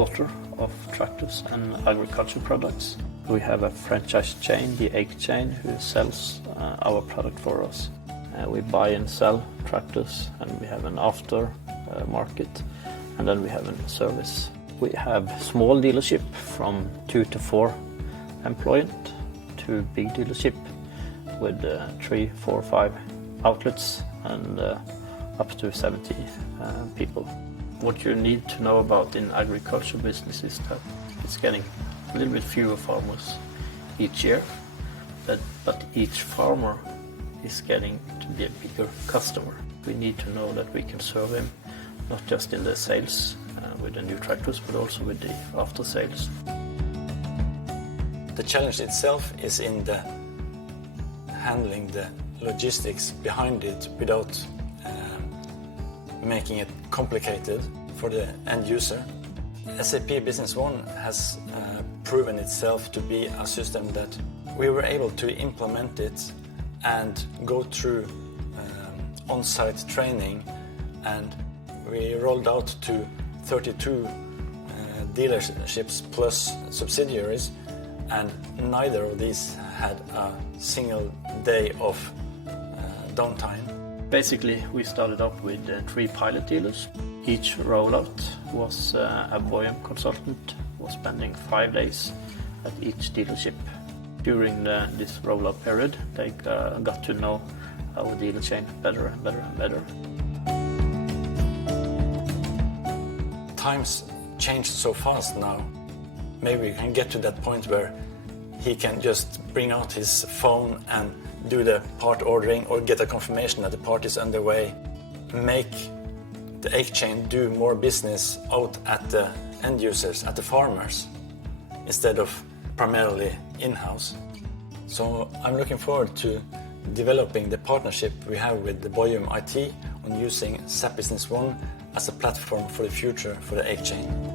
importer of tractors and agriculture products. We have a franchise chain, the EIK chain, who sells our product for us. We buy and sell tractors, and we have an after market, and then we have a service. We have small dealership from 2 to 4 employees to big dealership with 3, 4, 5 outlets and up to 70 people. What you need to know about in agriculture business is that it's getting a little bit fewer farmers each year, but each farmer is getting to be a bigger customer. We need to know that we can serve him, not just in the sales with the new tractors, but also with the after sales. The challenge itself is in the handling the logistics behind it without making it complicated for the end user. SAP Business One has proven itself to be a system that we were able to implement it and go through on-site training, and we rolled out to 32 dealerships plus subsidiaries, and neither of these had a single day of downtime. Basically, we started up with 3 pilot dealers. Each rollout was a Boyum consultant was spending 5 days at each dealership. During this rollout period, they got to know our dealer chain better and better and better. Times change so fast now. Maybe we can get to that point where he can just bring out his phone and do the part ordering or get a confirmation that the part is underway. Make the EIK chain do more business out at the end users, at the farmers, instead of primarily in-house. So I'm looking forward to developing the partnership we have with the Boyum IT on using SAP Business One as a platform for the future for the EIK chain.